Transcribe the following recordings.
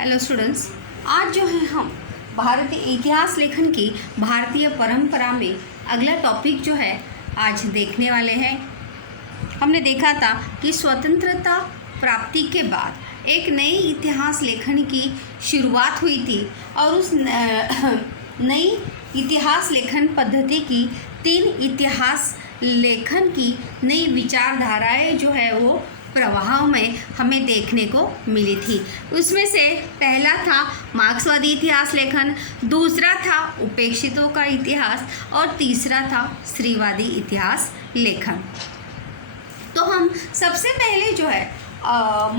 Hello students, आज जो है हम भारतीय इतिहास लेखन की भारतीय परंपरा में अगला टॉपिक जो है आज देखने वाले हैं। हमने देखा था कि स्वतंत्रता प्राप्ति के बाद एक नई इतिहास लेखन की शुरुआत हुई थी और उस नई इतिहास लेखन पद्धति की 3 इतिहास लेखन की नई विचारधाराएं जो है वो प्रवाह में हमें देखने को मिली थी। उसमें से पहला था मार्क्सवादी इतिहास लेखन, दूसरा था उपेक्षितों का इतिहास और तीसरा था स्त्रीवादी इतिहास लेखन। तो हम सबसे पहले जो है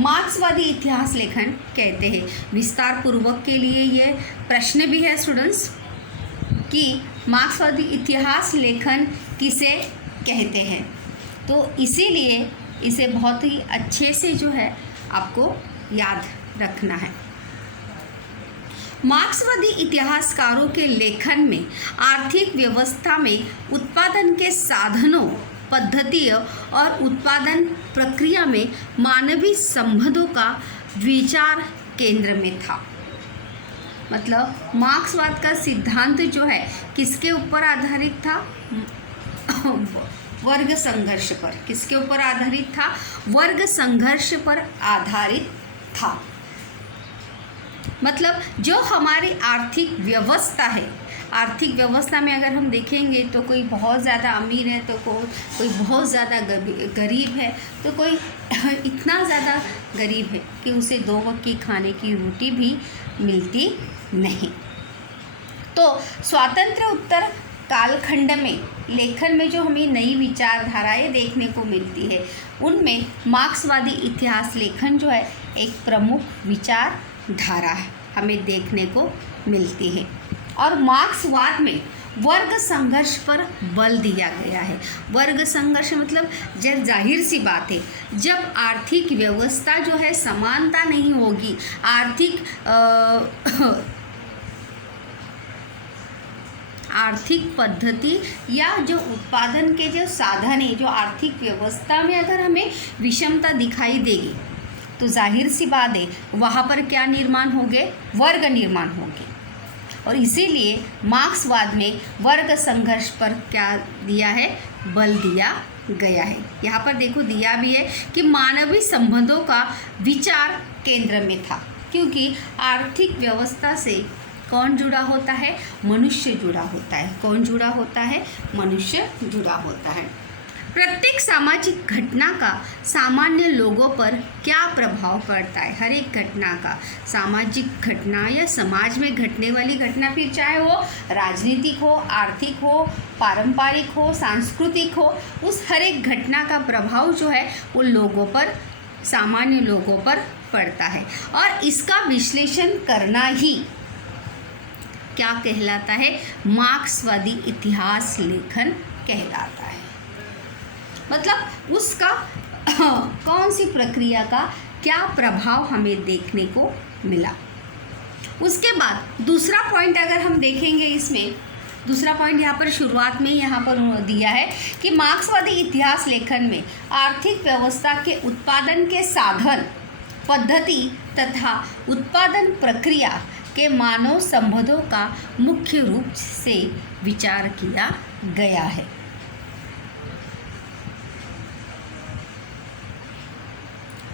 मार्क्सवादी इतिहास लेखन कहते हैं। विस्तार पूर्वक के लिए ये प्रश्न भी है स्टूडेंट्स कि मार्क्सवादी इतिहास लेखन किसे कहते हैं, तो इसीलिए इसे बहुत ही अच्छे से जो है आपको याद रखना है। मार्क्सवादी इतिहासकारों के लेखन में आर्थिक व्यवस्था में उत्पादन के साधनों, पद्धतियों और उत्पादन प्रक्रिया में मानवीय संबंधों का विचार केंद्र में था। मतलब मार्क्सवाद का सिद्धांत जो है किसके ऊपर आधारित था? वर्ग संघर्ष पर। किसके ऊपर आधारित था? वर्ग संघर्ष पर आधारित था। मतलब जो हमारी आर्थिक व्यवस्था है, आर्थिक व्यवस्था में अगर हम देखेंगे तो कोई बहुत ज़्यादा अमीर है तो कोई बहुत ज़्यादा गरीब है, तो कोई इतना ज़्यादा गरीब है कि उसे 2 वक्त की खाने की रोटी भी मिलती नहीं। तो स्वातंत्र्य उत्तर कालखंड में लेखन में जो हमें नई विचारधाराएं देखने को मिलती है, उनमें मार्क्सवादी इतिहास लेखन जो है एक प्रमुख विचारधारा हमें देखने को मिलती है। और मार्क्सवाद में वर्ग संघर्ष पर बल दिया गया है। वर्ग संघर्ष मतलब जब जाहिर सी बात है, जब आर्थिक व्यवस्था जो है समानता नहीं होगी, आर्थिक पद्धति या जो उत्पादन के जो साधन है, जो आर्थिक व्यवस्था में अगर हमें विषमता दिखाई देगी तो जाहिर सी बात है वहाँ पर क्या निर्माण होंगे? वर्ग निर्माण होंगे। और इसीलिए मार्क्सवाद में वर्ग संघर्ष पर क्या दिया है? बल दिया गया है। यहाँ पर देखो दिया भी है कि मानवीय संबंधों का विचार केंद्र में था, क्योंकि आर्थिक व्यवस्था से कौन जुड़ा होता है? मनुष्य जुड़ा होता है। कौन जुड़ा होता है? मनुष्य जुड़ा होता है। प्रत्येक सामाजिक घटना का सामान्य लोगों पर क्या प्रभाव पड़ता है? हर एक घटना का, सामाजिक घटना या समाज में घटने वाली घटना, फिर चाहे वो राजनीतिक हो, आर्थिक हो, पारंपरिक हो, सांस्कृतिक हो, उस हर एक घटना का प्रभाव जो है वो लोगों पर, सामान्य लोगों पर पड़ता है। और इसका विश्लेषण करना ही क्या कहलाता है? मार्क्सवादी इतिहास लेखन कहलाता है। मतलब उसका कौन सी प्रक्रिया का क्या प्रभाव हमें देखने को मिला। उसके बाद दूसरा पॉइंट अगर हम देखेंगे, इसमें दूसरा पॉइंट यहाँ पर शुरुआत में यहाँ पर दिया है कि मार्क्सवादी इतिहास लेखन में आर्थिक व्यवस्था के उत्पादन के साधन, पद्धति तथा उत्पादन प्रक्रिया के मानव संबंधों का मुख्य रूप से विचार किया गया है।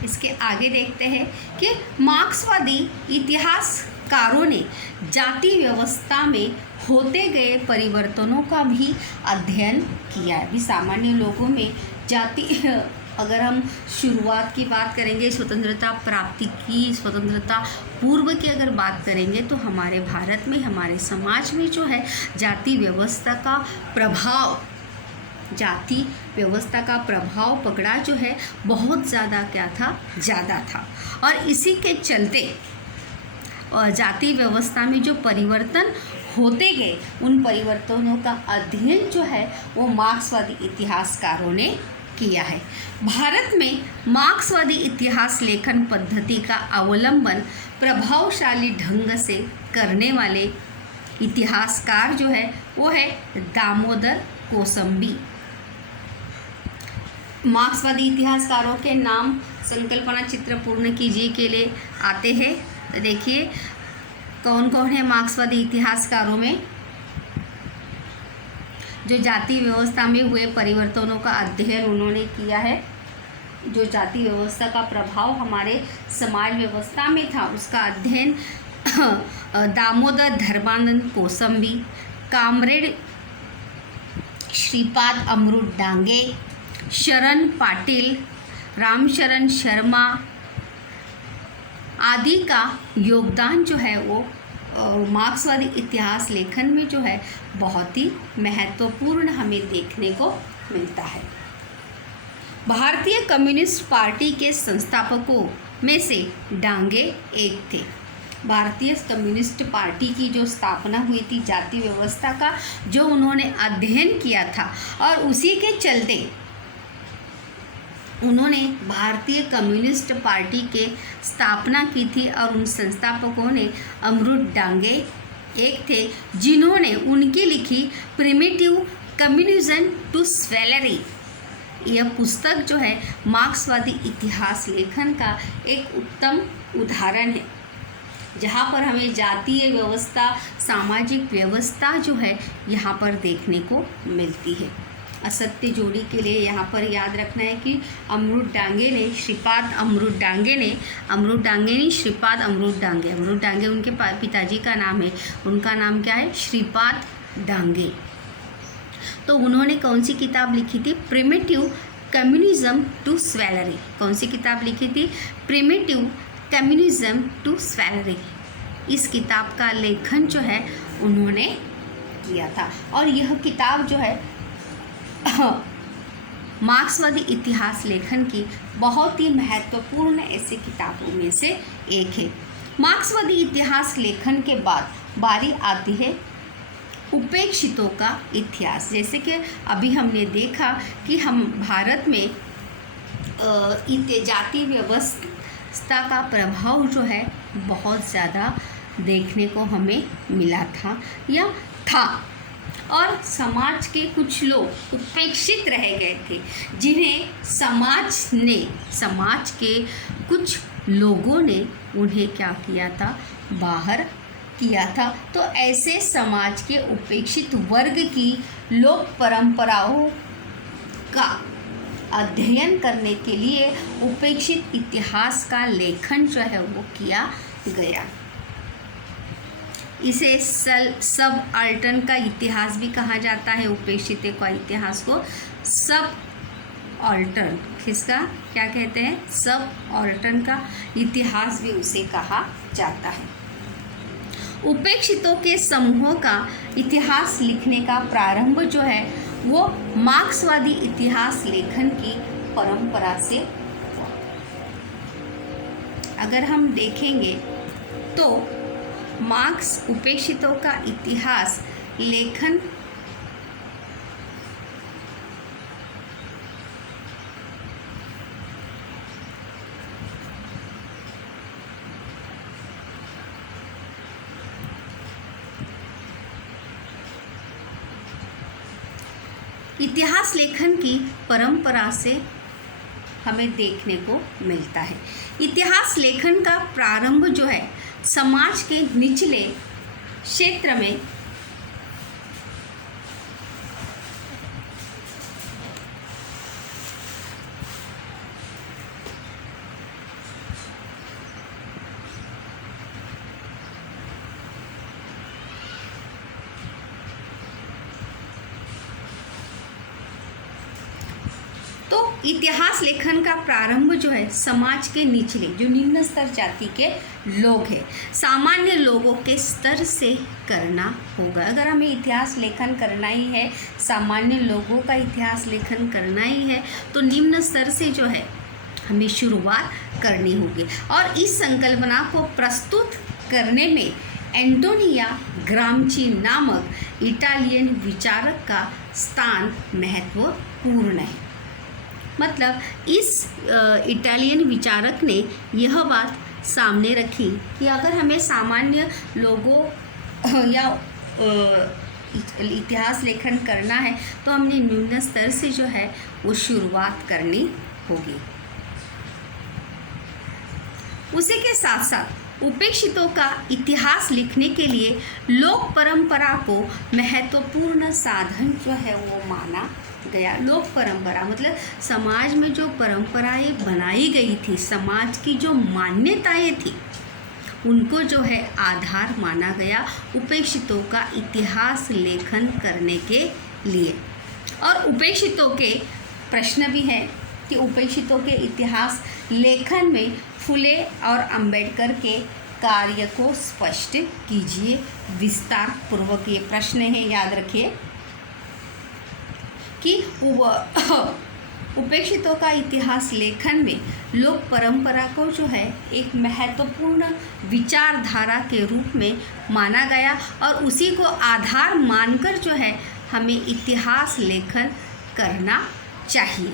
इसके आगे देखते हैं कि मार्क्सवादी इतिहासकारों ने जाति व्यवस्था में होते गए परिवर्तनों का भी अध्ययन किया है। भी सामान्य लोगों में जाति, अगर हम शुरुआत की बात करेंगे, स्वतंत्रता प्राप्ति की, स्वतंत्रता पूर्व की अगर बात करेंगे, तो हमारे भारत में, हमारे समाज में जो है जाति व्यवस्था का प्रभाव, जाति व्यवस्था का प्रभाव पकड़ा जो है बहुत ज़्यादा क्या था? ज़्यादा था। और इसी के चलते जाति व्यवस्था में जो परिवर्तन होते गए, उन परिवर्तनों का अध्ययन जो है वो मार्क्सवादी इतिहासकारों ने किया है। भारत में मार्क्सवादी इतिहास लेखन पद्धति का अवलंबन प्रभावशाली ढंग से करने वाले इतिहासकार जो है वो है दामोदर कोसंबी। मार्क्सवादी इतिहासकारों के नाम संकल्पना चित्र पूर्ण कीजिए के लिए आते हैं। देखिए कौन कौन है मार्क्सवादी इतिहासकारों में। जो जाति व्यवस्था में हुए परिवर्तनों का अध्ययन उन्होंने किया है, जो जाति व्यवस्था का प्रभाव हमारे समाज व्यवस्था में था उसका अध्ययन दामोदर धर्मानंद कोसंबी, कामरेड श्रीपाद अमृत डांगे, शरण पाटिल, रामशरण शर्मा आदि का योगदान जो है वो मार्क्सवादी इतिहास लेखन में जो है बहुत ही महत्वपूर्ण हमें देखने को मिलता है। भारतीय कम्युनिस्ट पार्टी के संस्थापकों में से डांगे एक थे। भारतीय कम्युनिस्ट पार्टी की जो स्थापना हुई थी, जाति व्यवस्था का जो उन्होंने अध्ययन किया था और उसी के चलते उन्होंने भारतीय कम्युनिस्ट पार्टी के स्थापना की थी। और उन संस्थापकों ने अमृत डांगे एक थे, जिन्होंने उनकी लिखी प्रिमिटिव कम्युनिज्म टू स्वेलरी यह पुस्तक जो है मार्क्सवादी इतिहास लेखन का एक उत्तम उदाहरण है, जहाँ पर हमें जातीय व्यवस्था, सामाजिक व्यवस्था जो है यहाँ पर देखने को मिलती है। असत्य जोड़ी के लिए यहाँ पर याद रखना है कि अमृत डांगे ने श्रीपाद अमृत डांगे उनके पिताजी का नाम है, उनका नाम क्या है? श्रीपाद डांगे। तो उन्होंने कौन सी किताब लिखी थी? Primitive communism to slavery. कौन सी किताब लिखी थी? Primitive communism to slavery. इस किताब का लेखन जो है उन्होंने किया था और यह किताब जो है मार्क्सवादी इतिहास लेखन की बहुत ही महत्वपूर्ण ऐसी किताबों में से एक है। मार्क्सवादी इतिहास लेखन के बाद बारी आती है उपेक्षितों का इतिहास। जैसे कि अभी हमने देखा कि हम भारत में जाति व्यवस्था का प्रभाव जो है बहुत ज़्यादा देखने को हमें मिला था या था, और समाज के कुछ लोग उपेक्षित रह गए थे, जिन्हें समाज के कुछ लोगों ने उन्हें क्या किया था? बाहर किया था। तो ऐसे समाज के उपेक्षित वर्ग की लोक परंपराओं का अध्ययन करने के लिए उपेक्षित इतिहास का लेखन जो है वो किया गया। इसे सब अल्टन का इतिहास भी कहा जाता है। उपेक्षित का इतिहास को सब अल्टन, किसका क्या कहते हैं? सब अल्टन का इतिहास भी उसे कहा जाता है। उपेक्षितों के समूहों का इतिहास लिखने का प्रारंभ जो है वो मार्क्सवादी इतिहास लेखन की परंपरा से हुआ। अगर हम देखेंगे तो मार्क्स उपेक्षितों का इतिहास लेखन इतिहास लेखन की परंपरा से हमें देखने को मिलता है। इतिहास लेखन का प्रारंभ जो है समाज के निचले क्षेत्र में इतिहास लेखन का प्रारंभ जो है समाज के निचले जो निम्न स्तर जाति के लोग हैं, सामान्य लोगों के स्तर से करना होगा। अगर हमें इतिहास लेखन करना ही है, सामान्य लोगों का इतिहास लेखन करना ही है, तो निम्न स्तर से जो है हमें शुरुआत करनी होगी। और इस संकल्पना को प्रस्तुत करने में एंटोनियो ग्राम्ची नामक इटालियन विचारक का स्थान महत्वपूर्ण है। मतलब इस इटालियन विचारक ने यह बात सामने रखी कि अगर हमें सामान्य लोगों या इतिहास लेखन करना है तो हमने निम्न स्तर से जो है वो शुरुआत करनी होगी। उसी के साथ साथ उपेक्षितों का इतिहास लिखने के लिए लोक परंपरा को महत्वपूर्ण साधन जो है वो माना गया। लोक परंपरा मतलब समाज में जो परंपराएं बनाई गई थी, समाज की जो मान्यताएं थी, उनको जो है आधार माना गया उपेक्षितों का इतिहास लेखन करने के लिए। और उपेक्षितों के प्रश्न भी है कि उपेक्षितों के इतिहास लेखन में फुले और अंबेडकर के कार्य को स्पष्ट कीजिए विस्तार पूर्वक। ये प्रश्न है, याद रखिए कि उपेक्षितों का इतिहास लेखन में लोक परंपरा को जो है एक महत्वपूर्ण विचारधारा के रूप में माना गया और उसी को आधार मानकर जो है हमें इतिहास लेखन करना चाहिए।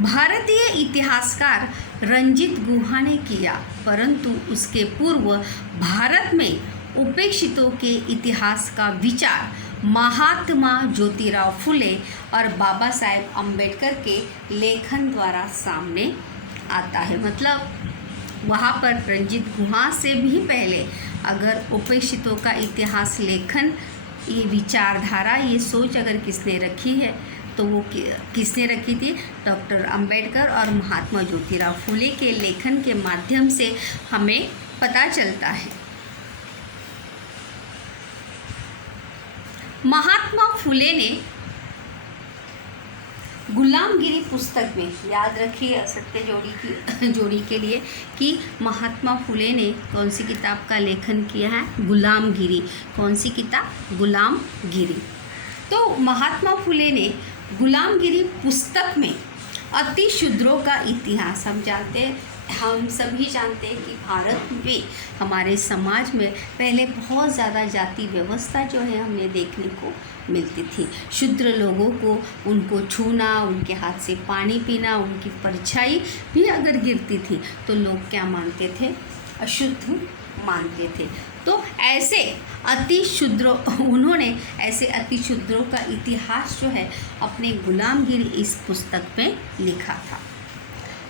भारतीय इतिहासकार रंजीत गुहा ने किया, परंतु उसके पूर्व भारत में उपेक्षितों के इतिहास का विचार महात्मा ज्योतिराव फुले और बाबा साहेब अम्बेडकर के लेखन द्वारा सामने आता है। मतलब वहाँ पर रंजीत गुहा से भी पहले अगर उपेक्षितों का इतिहास लेखन, ये विचारधारा, ये सोच अगर किसने रखी है तो वो किसने रखी थी? डॉक्टर अंबेडकर और महात्मा ज्योतिराव फुले के लेखन के माध्यम से हमें पता चलता है। महात्मा फुले ने गुलामगिरी पुस्तक में, याद रखिए सत्य जोड़ी के लिए कि महात्मा फुले ने कौन सी किताब का लेखन किया है? गुलामगिरी। कौन सी किताब? गुलामगिरी। तो महात्मा फुले ने गुलामगिरी पुस्तक में अतिशूद्रों का इतिहास, हम सभी जानते हैं कि भारत में, हमारे समाज में पहले बहुत ज़्यादा जाति व्यवस्था जो है हमें देखने को मिलती थी। शूद्र लोगों को, उनको छूना, उनके हाथ से पानी पीना, उनकी परछाई भी अगर गिरती थी तो लोग क्या मानते थे? अशुद्ध मानते थे। तो ऐसे उन्होंने ऐसे अतिशूद्रों का इतिहास जो है अपने गुलामगिरी इस पुस्तक में लिखा था।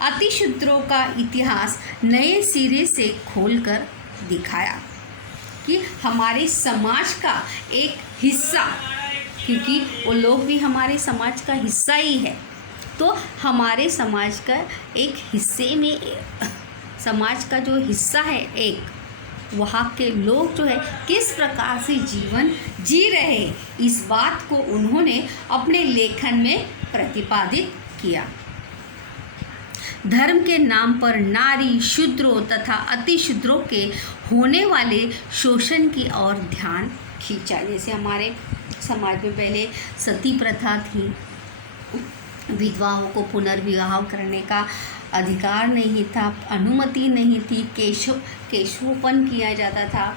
अतिशूद्रों का इतिहास नए सिरे से खोलकर दिखाया कि हमारे समाज का एक हिस्सा, क्योंकि वो लोग भी हमारे समाज का हिस्सा ही है, तो हमारे समाज का एक हिस्से में, समाज का जो हिस्सा है एक, वहाँ के लोग जो है किस प्रकार से जीवन जी रहे, इस बात को उन्होंने अपने लेखन में प्रतिपादित किया। धर्म के नाम पर नारी, शूद्रों तथा अतिशूद्रों के होने वाले शोषण की ओर ध्यान खींचा। जैसे हमारे समाज में पहले सती प्रथा थी, विधवाओं को पुनर्विवाह करने का अधिकार नहीं था, अनुमति नहीं थी, केशवपन किया जाता था,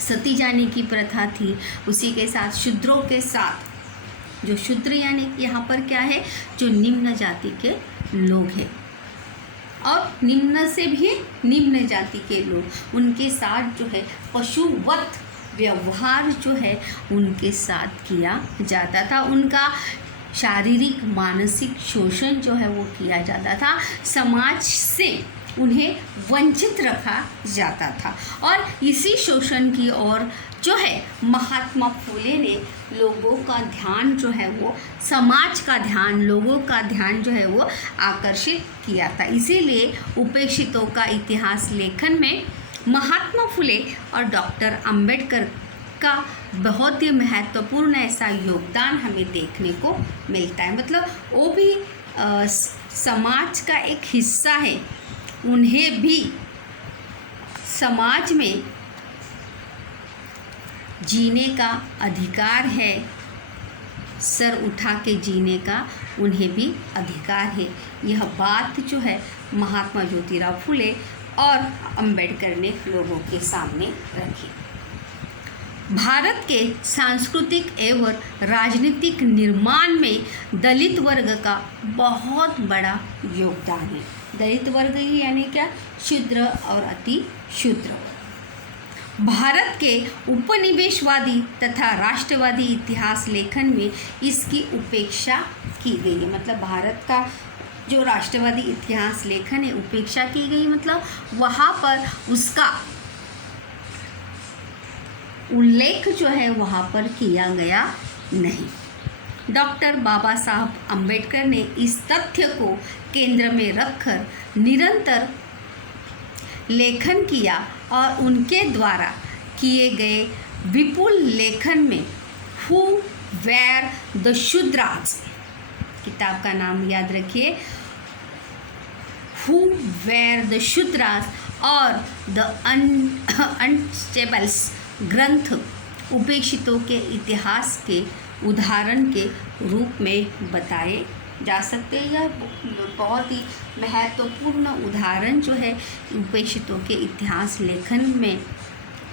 सती जाने की प्रथा थी। उसी के साथ शूद्रों के साथ, जो शूद्र यानी यहाँ पर क्या है? जो निम्न जाति के लोग हैं और निम्न से भी निम्न जाति के लोग, उनके साथ जो है पशुवत व्यवहार जो है उनके साथ किया जाता था। उनका शारीरिक मानसिक शोषण जो है वो किया जाता था, समाज से उन्हें वंचित रखा जाता था। और इसी शोषण की ओर जो है महात्मा फुले ने लोगों का ध्यान जो है वो, समाज का ध्यान, लोगों का ध्यान जो है वो आकर्षित किया था। इसीलिए उपेक्षितों का इतिहास लेखन में महात्मा फुले और डॉक्टर अंबेडकर का बहुत ही महत्वपूर्ण ऐसा योगदान हमें देखने को मिलता है। मतलब वो भी समाज का एक हिस्सा है, उन्हें भी समाज में जीने का अधिकार है, सर उठा के जीने का उन्हें भी अधिकार है। यह बात जो है महात्मा ज्योतिराव फुले और अंबेडकर ने लोगों के सामने रखी। भारत के सांस्कृतिक एवं राजनीतिक निर्माण में दलित वर्ग का बहुत बड़ा योगदान है। दलित वर्ग ही यानी क्या? शूद्र और अति शूद्र। भारत के उपनिवेशवादी तथा राष्ट्रवादी इतिहास लेखन में इसकी उपेक्षा की गई है। मतलब भारत का जो राष्ट्रवादी इतिहास लेखन है उपेक्षा की गई, मतलब वहाँ पर उसका उल्लेख जो है वहाँ पर किया गया नहीं। डॉक्टर बाबा साहब अम्बेडकर ने इस तथ्य को केंद्र में रखकर निरंतर लेखन किया और उनके द्वारा किए गए विपुल लेखन में हु वेर द शूद्रास, किताब का नाम याद रखिए, हु वेर द शूद्रास और द अनस्टेबल्स ग्रंथ उपेक्षितों के इतिहास के उदाहरण के रूप में बताए जा सकते हैं। यह बहुत ही महत्वपूर्ण उदाहरण जो है उपेक्षितों के इतिहास लेखन में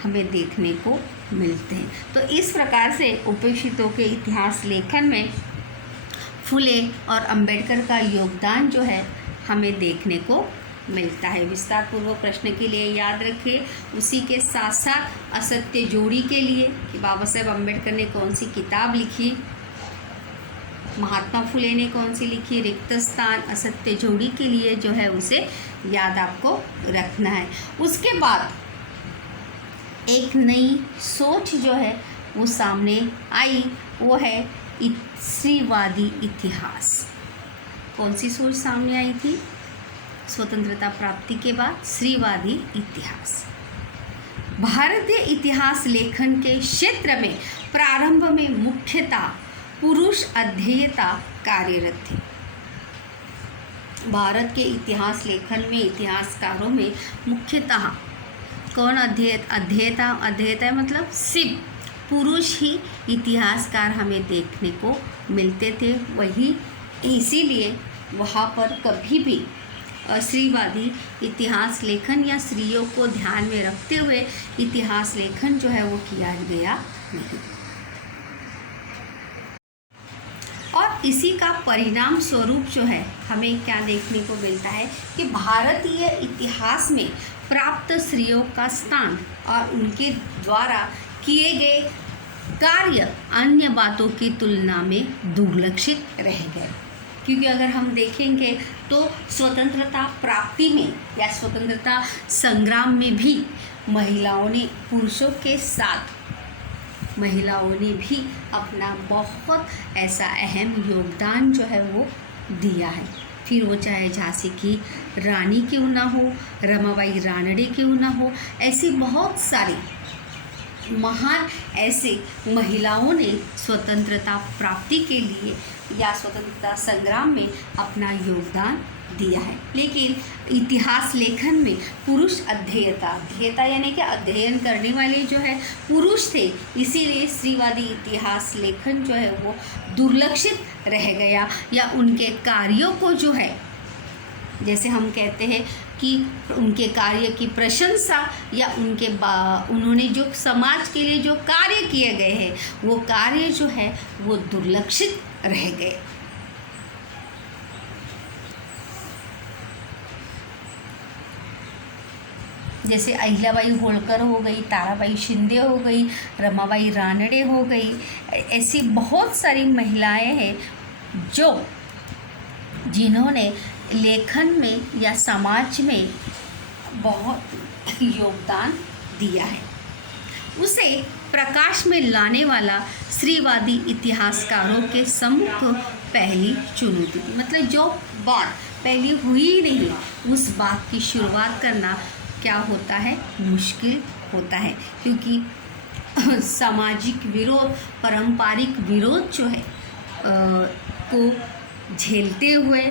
हमें देखने को मिलते हैं। तो इस प्रकार से उपेक्षितों के इतिहास लेखन में फुले और अंबेडकर का योगदान जो है हमें देखने को मिलता है। विस्तार पूर्वक प्रश्न के लिए याद रखें। उसी के साथ साथ असत्य जोड़ी के लिए कि बाबा साहेब अम्बेडकर ने कौन सी किताब लिखी, महात्मा फुले ने कौन सी लिखी, रिक्त स्थान असत्य जोड़ी के लिए जो है उसे याद आपको रखना है। उसके बाद एक नई सोच जो है वो सामने आई, वो है स्त्रीवादी इतिहास। कौन सी सोच सामने आई थी? स्वतंत्रता प्राप्ति के बाद स्त्रीवादी इतिहास। भारतीय इतिहास लेखन के क्षेत्र में प्रारंभ में मुख्यतः पुरुष अध्येता कार्यरत थे। भारत के इतिहास लेखन में इतिहासकारों में मुख्यतः कौन अध्येता मतलब सिर्फ पुरुष ही इतिहासकार हमें देखने को मिलते थे। वही इसीलिए वहाँ पर कभी भी स्त्रीवादी इतिहास लेखन या स्त्रियों को ध्यान में रखते हुए इतिहास लेखन जो है वो किया गया नहीं। और इसी का परिणाम स्वरूप जो है हमें क्या देखने को मिलता है कि भारतीय इतिहास में प्राप्त स्त्रियों का स्थान और उनके द्वारा किए गए कार्य अन्य बातों की तुलना में दुर्लक्षित रह गए। क्योंकि अगर हम देखेंगे तो स्वतंत्रता प्राप्ति में या स्वतंत्रता संग्राम में भी महिलाओं ने पुरुषों के साथ महिलाओं ने भी अपना बहुत ऐसा अहम योगदान जो है वो दिया है। फिर वो चाहे झांसी की रानी क्यों ना हो, रमाबाई रानडे क्यों ना हो, ऐसी बहुत सारी महान ऐसे महिलाओं ने स्वतंत्रता प्राप्ति के लिए या स्वतंत्रता संग्राम में अपना योगदान दिया है। लेकिन इतिहास लेखन में पुरुष अध्येता यानी कि अध्ययन करने वाले जो है पुरुष थे, इसीलिए स्त्रीवादी इतिहास लेखन जो है वो दुर्लक्षित रह गया या उनके कार्यों को जो है, जैसे हम कहते हैं कि उनके कार्य की प्रशंसा या उन्होंने जो समाज के लिए जो कार्य किए गए हैं वो कार्य जो है वो दुर्लक्षित रह गए। जैसे अहिल्याबाई होलकर हो गई, ताराबाई शिंदे हो गई, रमाबाई रानडे हो गई, ऐसी बहुत सारी महिलाएं हैं जिन्होंने लेखन में या समाज में बहुत योगदान दिया है। उसे प्रकाश में लाने वाला स्त्रीवादी इतिहासकारों के सम्मुख पहली चुनौती थी। मतलब जो बात पहले हुई नहीं, उस बात की शुरुआत करना क्या होता है, मुश्किल होता है। क्योंकि सामाजिक विरोध, पारंपरिक विरोध जो है को झेलते हुए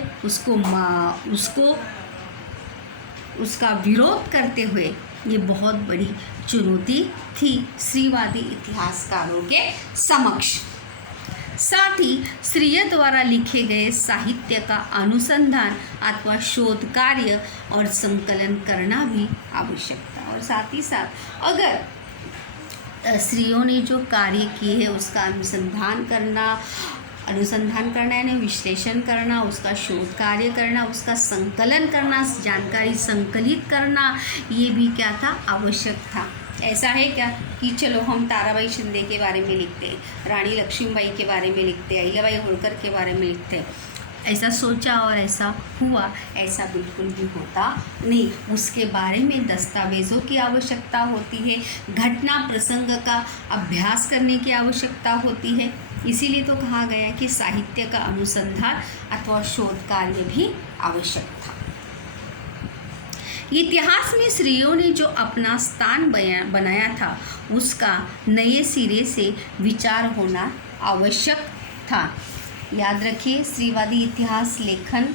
उसका विरोध करते हुए ये बहुत बड़ी चुनौती थी स्त्रीवादी इतिहासकारों के समक्ष। साथ ही स्त्रियों द्वारा लिखे गए साहित्य का अनुसंधान अथवा शोध कार्य और संकलन करना भी आवश्यक था। और साथ ही साथ अगर स्त्रियों ने जो कार्य किए हैं उसका अनुसंधान करना यानी विश्लेषण करना, उसका शोध कार्य करना, उसका संकलन करना, जानकारी संकलित करना, ये भी क्या था, आवश्यक था। ऐसा है क्या कि चलो हम ताराबाई शिंदे के बारे में लिखते हैं, रानी लक्ष्मीबाई के बारे में लिखते हैं, अहिल्याबाई होलकर के बारे में लिखते हैं, ऐसा सोचा और ऐसा हुआ, ऐसा बिल्कुल भी होता नहीं। उसके बारे में दस्तावेज़ों की आवश्यकता होती है, घटना प्रसंग का अभ्यास करने की आवश्यकता होती है। इसीलिए तो कहा गया कि साहित्य का अनुसंधान अथवा शोध कार्य भी आवश्यक था। इतिहास में स्त्रियों ने जो अपना स्थान बनाया था, उसका नए सिरे से विचार होना आवश्यक था। याद रखिए, स्त्रीवादी इतिहास लेखन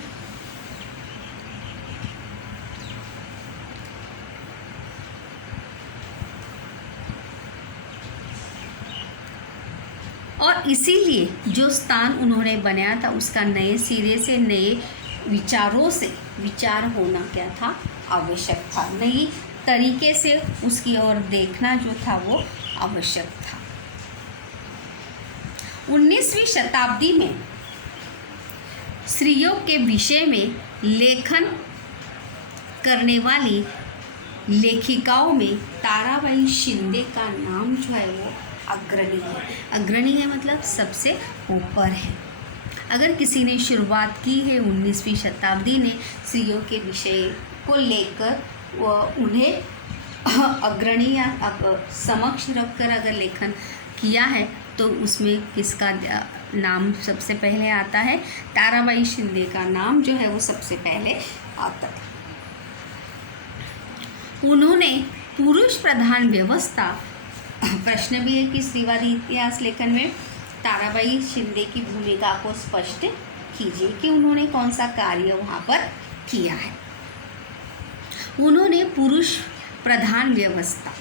और इसीलिए जो स्थान उन्होंने बनाया था, उसका नए सिरे से, नए विचारों से विचार होना क्या था, आवश्यक था। नई तरीके से उसकी ओर देखना जो था वो आवश्यक था। 19वीं शताब्दी में स्त्रियों के विषय में लेखन करने वाली लेखिकाओं में ताराबाई शिंदे का नाम जो है वो अग्रणी है। अग्रणी है मतलब सबसे ऊपर है। अगर किसी ने शुरुआत की है 19वीं शताब्दी ने स्त्रियों के विषय को लेकर, उन्हें अग्रणी या समक्ष रखकर अगर लेखन किया है, तो उसमें किसका नाम सबसे पहले आता है? ताराबाई शिंदे का नाम जो है वो सबसे पहले आता है। उन्होंने पुरुष प्रधान व्यवस्था, प्रश्न भी है कि स्त्रीवादी इतिहास लेखन में ताराबाई शिंदे की भूमिका को स्पष्ट कीजिए कि उन्होंने कौन सा कार्य वहाँ पर किया है। उन्होंने पुरुष प्रधान व्यवस्था,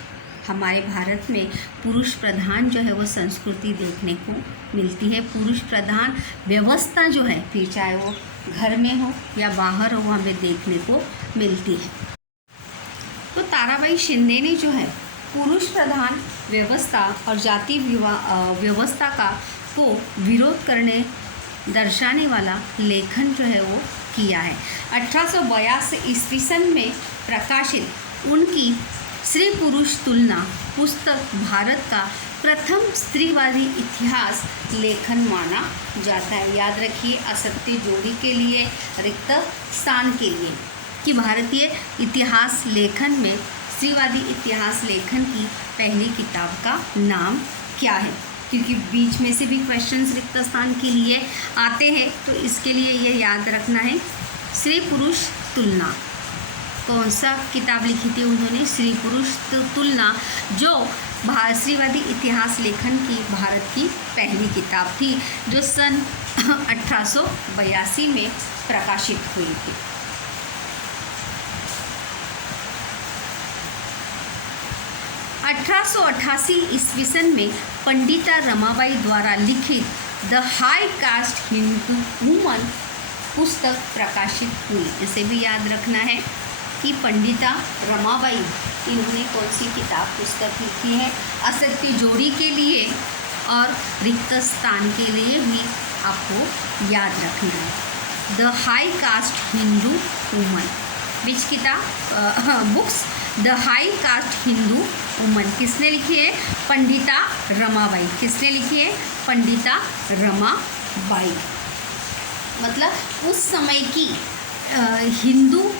हमारे भारत में पुरुष प्रधान जो है वो संस्कृति देखने को मिलती है। पुरुष प्रधान व्यवस्था जो है, फिर चाहे वो घर में हो या बाहर हो, हमें देखने को मिलती है। तो ताराबाई शिंदे ने जो है पुरुष प्रधान व्यवस्था और जाति व्यवस्था को विरोध करने दर्शाने वाला लेखन जो है वो किया है। 1882 ईस्वी सन में प्रकाशित उनकी स्त्री पुरुष तुलना पुस्तक भारत का प्रथम स्त्रीवादी इतिहास लेखन माना जाता है। याद रखिए, असत्य जोड़ी के लिए, रिक्त स्थान के लिए, कि भारतीय इतिहास लेखन में स्त्रीवादी इतिहास लेखन की पहली किताब का नाम क्या है, क्योंकि बीच में से भी क्वेश्चंस रिक्त स्थान के लिए आते हैं, तो इसके लिए ये याद रखना है। स्त्री पुरुष तुलना, कौन सा किताब लिखी थी उन्होंने? स्त्री पुरुष तुलना, जो स्त्रीवादी इतिहास लेखन की भारत की पहली किताब थी, जो सन 1882 में प्रकाशित हुई थी। 1888 ईस्वी सन में पंडिता रमाबाई द्वारा लिखित the high caste Hindu woman पुस्तक प्रकाशित हुई। इसे भी याद रखना है कि पंडिता रमाबाई, इन्होंने कौन सी किताब पुस्तक लिखी है? असत्य जोड़ी के लिए और रिक्त स्थान के लिए भी आपको याद रखना है। The high caste Hindu woman, which किताब books? The high caste Hindu woman किसने लिखी है? पंडिता रमाबाई। किसने लिखी है? पंडिता रमाबाई। मतलब उस समय की हिंदू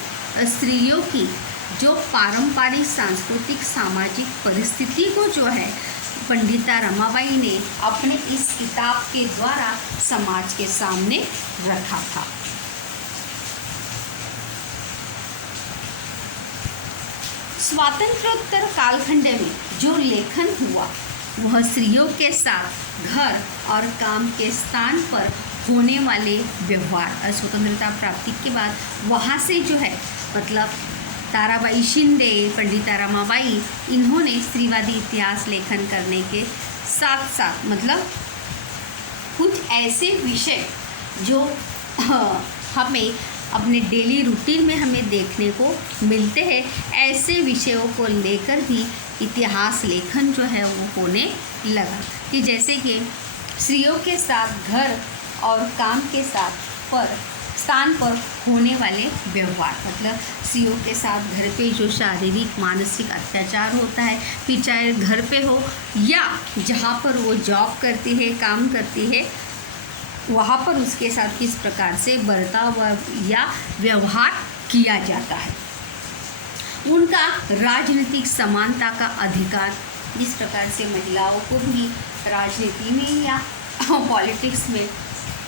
स्त्रियों की जो पारंपरिक सांस्कृतिक सामाजिक परिस्थिति को जो है पंडिता रमाबाई ने अपने इस किताब के द्वारा समाज के सामने रखा था। स्वातंत्रोत्तर कालखंड में जो लेखन हुआ वह स्त्रियों के साथ घर और काम के स्थान पर होने वाले व्यवहार और स्वतंत्रता प्राप्ति के बाद वहाँ से जो है, मतलब ताराबाई शिंदे, पंडिता रमाबाई, इन्होंने स्त्रीवादी इतिहास लेखन करने के साथ साथ मतलब कुछ ऐसे विषय जो हमें अपने डेली रूटीन में हमें देखने को मिलते हैं, ऐसे विषयों को लेकर भी इतिहास लेखन जो है वो होने लगा। कि जैसे कि स्त्रियों के साथ घर और काम के साथ पर स्थान पर होने वाले व्यवहार, मतलब स्त्रियों के साथ घर पे जो शारीरिक मानसिक अत्याचार होता है, फिर चाहे घर पे हो या जहाँ पर वो जॉब करती है, काम करती है, वहाँ पर उसके साथ किस प्रकार से बर्ताव या व्यवहार किया जाता है। उनका राजनीतिक समानता का अधिकार, जिस प्रकार से महिलाओं को भी राजनीति में या पॉलिटिक्स में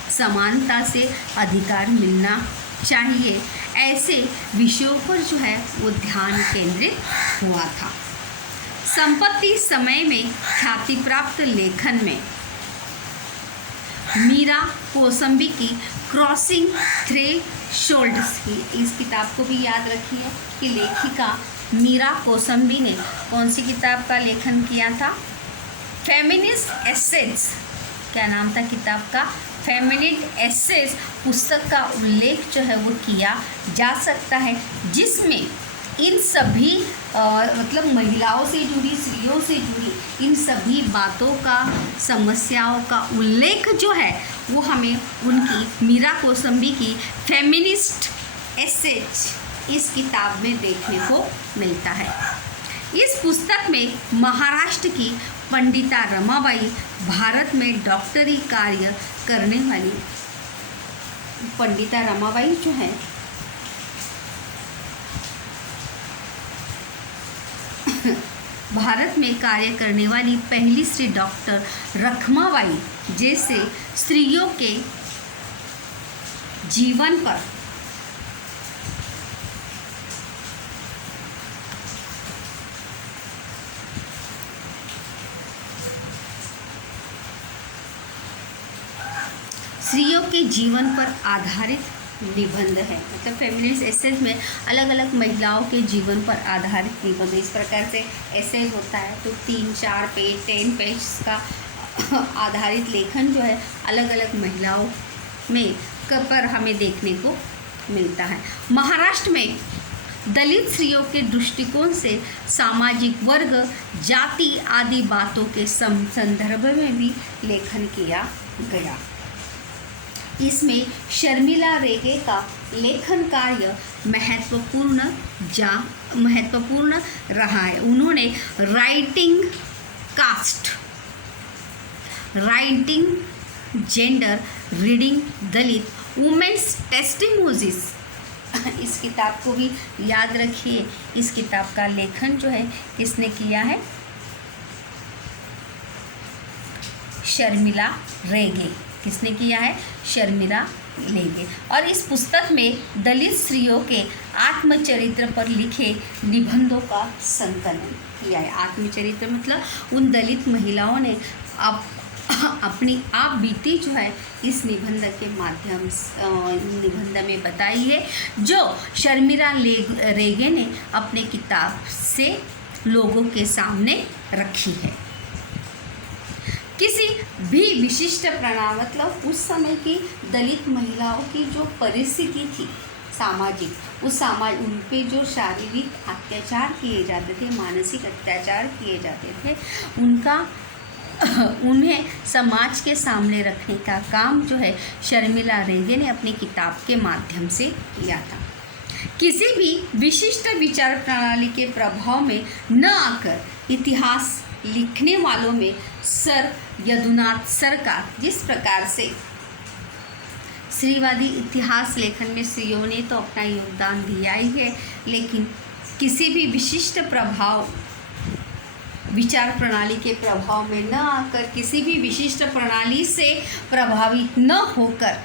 समानता से अधिकार मिलना चाहिए, ऐसे विषयों पर जो है वो ध्यान केंद्रित हुआ था। संपत्ति समय में ख्याति प्राप्त लेखन में मीरा कोसंबी की क्रॉसिंग थ्रेशोल्ड्स की, इस किताब को भी याद रखिए कि लेखिका मीरा कोसंबी ने कौन सी किताब का लेखन किया था? फेमिनिस्ट एसेज, क्या नाम था किताब का? फेमिनिस्ट एसेज पुस्तक का उल्लेख जो है वो किया जा सकता है, जिसमें इन सभी मतलब महिलाओं से जुड़ी, स्त्रियों से जुड़ी इन सभी बातों का, समस्याओं का उल्लेख जो है वो हमें उनकी मीरा कोसंबी की फेमिनिस्ट एसेज इस किताब में देखने को मिलता है। इस पुस्तक में महाराष्ट्र की पंडिता रमाबाई, भारत में डॉक्टरी कार्य करने वाली पंडिता रमाबाई जो है भारत में कार्य करने वाली पहली स्त्री डॉक्टर रखमाबाई जैसे स्त्रियों के जीवन पर आधारित निबंध है। मतलब फेमिनिस्ट एसेज में अलग अलग महिलाओं के जीवन पर आधारित निबंध, इस प्रकार से एसेज होता है तो 3-4 पेज 10 पेज का आधारित लेखन जो है अलग अलग महिलाओं में पर हमें देखने को मिलता है। महाराष्ट्र में दलित स्त्रियों के दृष्टिकोण से सामाजिक वर्ग, जाति आदि बातों के संदर्भ में भी लेखन किया गया। इसमें शर्मिला रेगे का लेखन कार्य महत्वपूर्ण रहा है। उन्होंने writing caste, writing gender, reading Dalit, women's testimonies, इस किताब को भी याद रखिए। इस किताब का लेखन जो है किसने किया है? शर्मिला रेगे। किसने किया है? शर्मिला रेगे। और इस पुस्तक में दलित स्त्रियों के आत्मचरित्र पर लिखे निबंधों का संकलन किया है। आत्मचरित्र मतलब उन दलित महिलाओं ने अपनी आप बीती जो है इस निबंध के माध्यम निबंध में बताई है, जो शर्मिला रेगे ने अपने किताब से लोगों के सामने रखी है। किसी भी विशिष्ट प्रणाली, मतलब उस समय की दलित महिलाओं की जो परिस्थिति थी सामाजिक, उस उन पे जो शारीरिक अत्याचार किए जाते थे, मानसिक अत्याचार किए जाते थे, उन्हें समाज के सामने रखने का काम जो है शर्मिला रेगे ने अपनी किताब के माध्यम से किया था। किसी भी विशिष्ट विचार प्रणाली के प्रभाव में न आकर इतिहास लिखने वालों में सर यदुनाथ सरकार, जिस प्रकार से स्त्रीवादी इतिहास लेखन में स्त्रियों ने तो अपना योगदान दिया ही है, लेकिन किसी भी विशिष्ट प्रभाव, विचार प्रणाली के प्रभाव में न आकर, किसी भी विशिष्ट प्रणाली से प्रभावित न होकर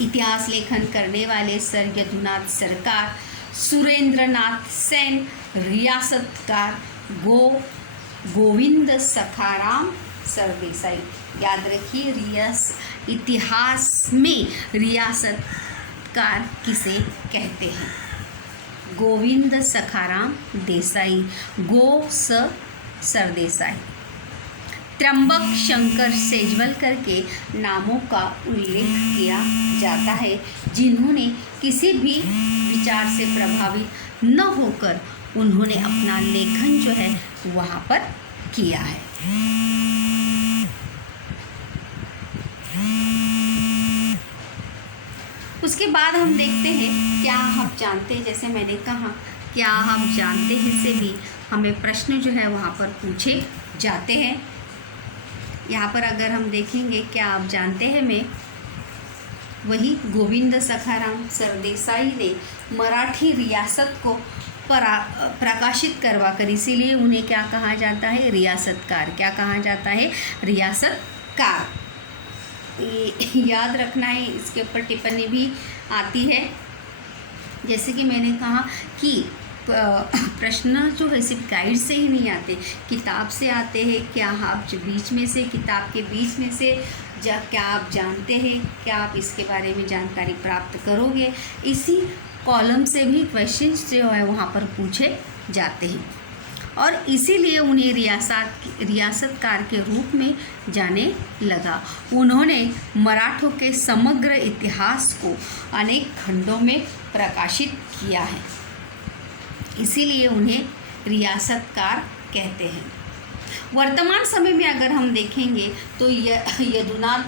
इतिहास लेखन करने वाले सर यदुनाथ सरकार, सुरेंद्रनाथ सेन, रियासतकार गोविंद सखाराम सरदेसाई। याद रखिए, इतिहास में रियासतकार किसे कहते हैं? गोविंद सखाराम देसाई, सरदेसाई। त्र्यंबक शंकर सेजवलकर के नामों का उल्लेख किया जाता है, जिन्होंने किसी भी विचार से प्रभावित न होकर उन्होंने अपना लेखन जो है वहाँ पर किया है। उसके बाद हम देखते हैं क्या आप जानते हैं, जैसे मैंने कहा क्या आप जानते हैं से भी हमें प्रश्न जो है वहाँ पर पूछे जाते हैं। यहाँ पर अगर हम देखेंगे क्या आप जानते हैं में, वही गोविंद सखाराम सरदेसाई ने मराठी रियासत को प्रकाशित करवाकर, इसीलिए उन्हें क्या कहा जाता है, रियासतकार। क्या कहा जाता है, रियासतकार। याद रखना है, इसके ऊपर टिप्पणी भी आती है। जैसे कि मैंने कहा कि प्रश्न जो है सिर्फ गाइड से ही नहीं आते, किताब से आते हैं। क्या आप बीच में से, किताब के बीच में से क्या आप जानते हैं, क्या आप इसके बारे में जानकारी प्राप्त करोगे, इसी कॉलम से भी क्वेश्चंस जो है वहाँ पर पूछे जाते हैं। और इसीलिए उन्हें रियासतकार के रूप में जाने लगा। उन्होंने मराठों के समग्र इतिहास को अनेक खंडों में प्रकाशित किया है, इसीलिए उन्हें रियासतकार कहते हैं। वर्तमान समय में अगर हम देखेंगे तो यदुनाथ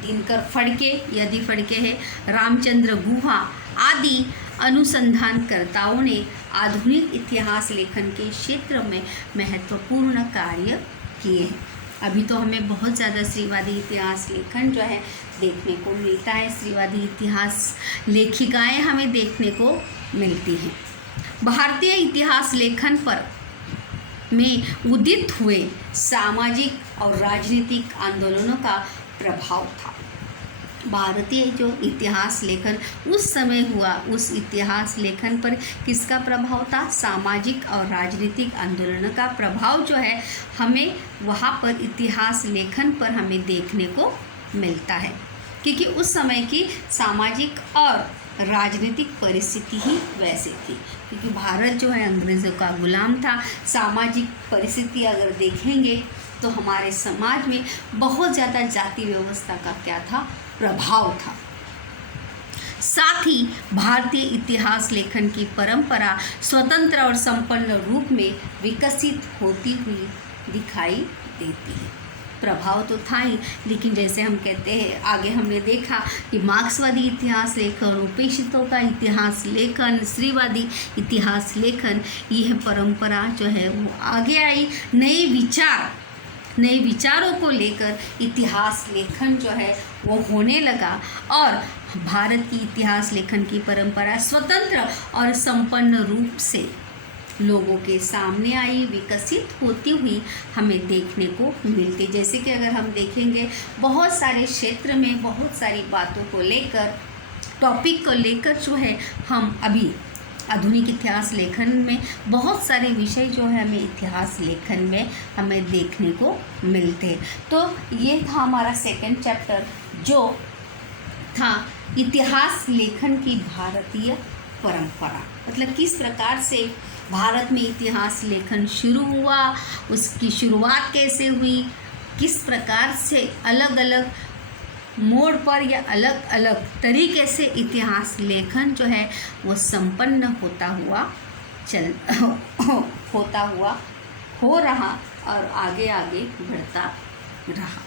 दिनकर फड़के, यदि फड़के है, रामचंद्र गुहा आदि अनुसंधानकर्ताओं ने आधुनिक इतिहास लेखन के क्षेत्र में महत्वपूर्ण कार्य किए हैं। अभी तो हमें बहुत ज़्यादा स्त्रीवादी इतिहास लेखन जो है देखने को मिलता है, स्त्रीवादी इतिहास लेखिकाएं हमें देखने को मिलती हैं। भारतीय इतिहास लेखन पर में उदित हुए सामाजिक और राजनीतिक आंदोलनों का प्रभाव था। भारतीय जो इतिहास लेखन उस समय हुआ, उस इतिहास लेखन पर किसका प्रभाव था, सामाजिक और राजनीतिक आंदोलनों का प्रभाव जो है हमें वहाँ पर इतिहास लेखन पर हमें देखने को मिलता है, क्योंकि उस समय की सामाजिक और राजनीतिक परिस्थिति ही वैसी थी, क्योंकि भारत जो है अंग्रेज़ों का गुलाम था। सामाजिक परिस्थिति अगर देखेंगे तो हमारे समाज में बहुत ज़्यादा जाति व्यवस्था का क्या था, प्रभाव था। साथ ही भारतीय इतिहास लेखन की परंपरा स्वतंत्र और संपन्न रूप में विकसित होती हुई दिखाई देती है। प्रभाव तो था ही, लेकिन जैसे हम कहते हैं, आगे हमने देखा कि मार्क्सवादी इतिहास लेखन, उपेक्षितों का इतिहास लेखन, स्त्रीवादी इतिहास लेखन, यह परंपरा जो है वो आगे आई। नए विचारों को लेकर इतिहास लेखन जो है वो होने लगा और भारत की इतिहास लेखन की परंपरा स्वतंत्र और संपन्न रूप से लोगों के सामने आई, विकसित होती हुई हमें देखने को मिलती। जैसे कि अगर हम देखेंगे बहुत सारे क्षेत्र में बहुत सारी बातों को लेकर, टॉपिक को लेकर जो है हम अभी आधुनिक इतिहास लेखन में बहुत सारे विषय जो है हमें इतिहास लेखन में हमें देखने को मिलते हैं। तो ये था हमारा सेकंड चैप्टर जो था इतिहास लेखन की भारतीय परंपरा, मतलब किस प्रकार से भारत में इतिहास लेखन शुरू हुआ, उसकी शुरुआत कैसे हुई, किस प्रकार से अलग अलग मोड़ पर या अलग अलग तरीके से इतिहास लेखन जो है वो संपन्न हो रहा और आगे आगे बढ़ता रहा।